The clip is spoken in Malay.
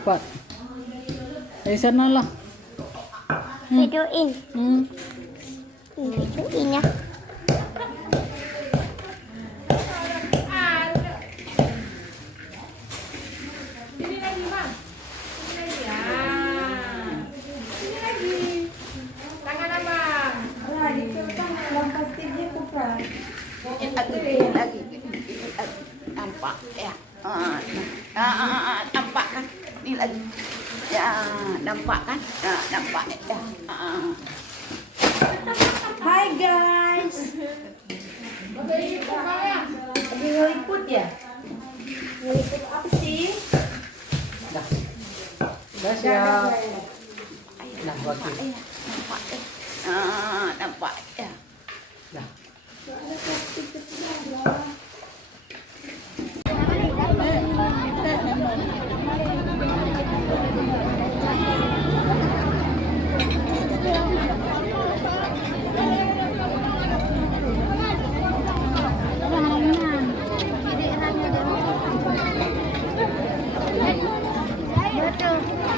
Cepat. Dari sana lah. Videoin. Hmm. Videoin ya. Ini lagi, Bang. Ini lagi ya. Ini lagi. Tangan Abang. Lagi dalam plastiknya bukan. Lagi nampak ya. Nampak kan? Ini lagi. Ya, nampak kan? Nampak ya. Hai guys. Lagi ngeliput ya? Ngeliput apa sih? Udah siap. Nah, Nampak ya. Nampak ya. Nampak ya. Dah. Betul.